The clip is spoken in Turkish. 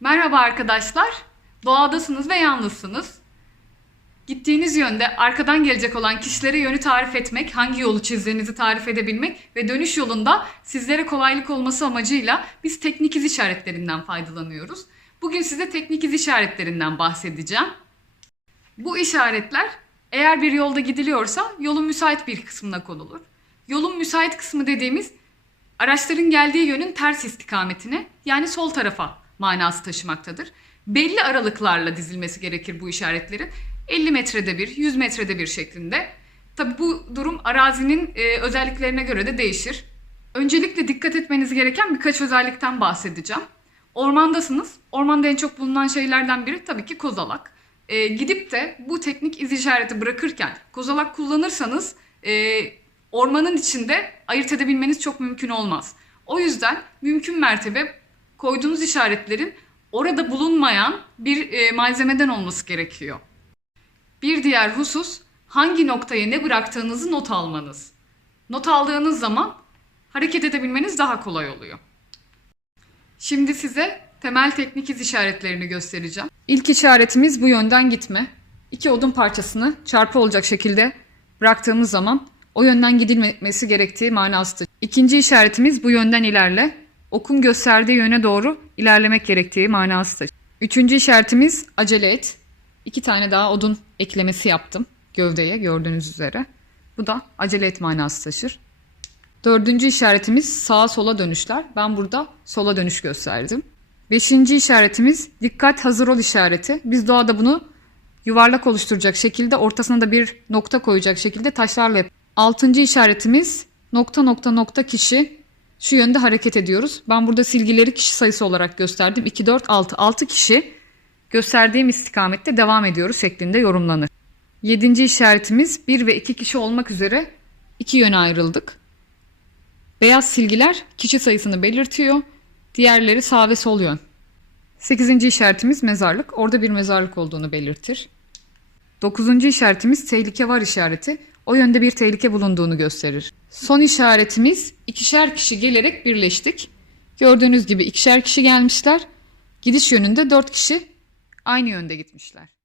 Merhaba arkadaşlar. Doğadasınız ve yalnızsınız. Gittiğiniz yönde arkadan gelecek olan kişilere yönü tarif etmek, hangi yolu çizdiğinizi tarif edebilmek ve dönüş yolunda sizlere kolaylık olması amacıyla biz teknik iz işaretlerinden faydalanıyoruz. Bugün size teknik iz işaretlerinden bahsedeceğim. Bu işaretler eğer bir yolda gidiliyorsa yolun müsait bir kısmına konulur. Yolun müsait kısmı dediğimiz araçların geldiği yönün ters istikametine yani sol tarafa manası taşımaktadır. Belli aralıklarla dizilmesi gerekir bu işaretlerin. 50 metrede bir, 100 metrede bir şeklinde. Tabi bu durum arazinin e, özelliklerine göre de değişir. Öncelikle dikkat etmeniz gereken birkaç özellikten bahsedeceğim. Ormandasınız. Ormanda en çok bulunan şeylerden biri tabii ki kozalak. E, gidip de bu teknik iz işareti bırakırken kozalak kullanırsanız e, ormanın içinde ayırt edebilmeniz çok mümkün olmaz. O yüzden mümkün mertebe koyduğunuz işaretlerin orada bulunmayan bir e, malzemeden olması gerekiyor. Bir diğer husus hangi noktaya ne bıraktığınızı not almanız. Not aldığınız zaman hareket edebilmeniz daha kolay oluyor. Şimdi size temel teknik iz işaretlerini göstereceğim. İlk işaretimiz bu yönden gitme. İki odun parçasını çarpı olacak şekilde bıraktığımız zaman o yönden gidilmesi gerektiği manasıdır. İkinci işaretimiz bu yönden ilerle. Okun gösterdiği yöne doğru ilerlemek gerektiği manasıdır. Üçüncü işaretimiz acele et. İki tane daha odun eklemesi yaptım gövdeye gördüğünüz üzere. Bu da acele et manası taşır. Dördüncü işaretimiz sağa sola dönüşler. Ben burada sola dönüş gösterdim. Beşinci işaretimiz dikkat hazır ol işareti. Biz doğada bunu yuvarlak oluşturacak şekilde ortasına da bir nokta koyacak şekilde taşlarla yap. Altıncı işaretimiz nokta nokta nokta kişi şu yönde hareket ediyoruz. Ben burada silgileri kişi sayısı olarak gösterdim. 2, 4, 6. 6 kişi gösterdiğim istikamette devam ediyoruz şeklinde yorumlanır. Yedinci işaretimiz 1 ve 2 kişi olmak üzere iki yöne ayrıldık. Beyaz silgiler kişi sayısını belirtiyor. Diğerleri sağ ve sol yön. Sekizinci işaretimiz mezarlık. Orada bir mezarlık olduğunu belirtir. Dokuzuncu işaretimiz tehlike var işareti. O yönde bir tehlike bulunduğunu gösterir. Son işaretimiz ikişer kişi gelerek birleştik. Gördüğünüz gibi ikişer kişi gelmişler. Gidiş yönünde dört kişi aynı yönde gitmişler.